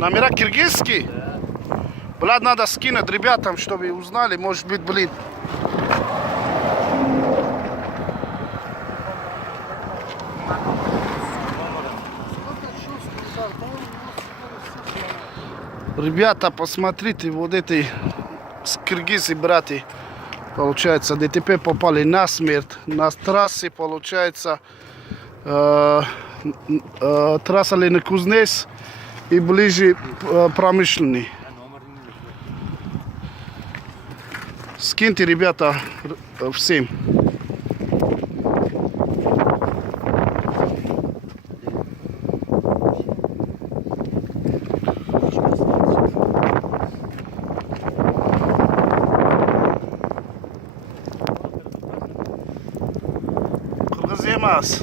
Номера киргизские? Блядь, надо скинуть ребятам, чтобы узнали, может быть, блин. Ребята, посмотрите, вот эти киргизы, братья, получается, ДТП попали на смерть. На трассе, получается, трасса Ленин-Кузнец и ближе промышленный. Скиньте, ребята, всем. Кыргыз эмас.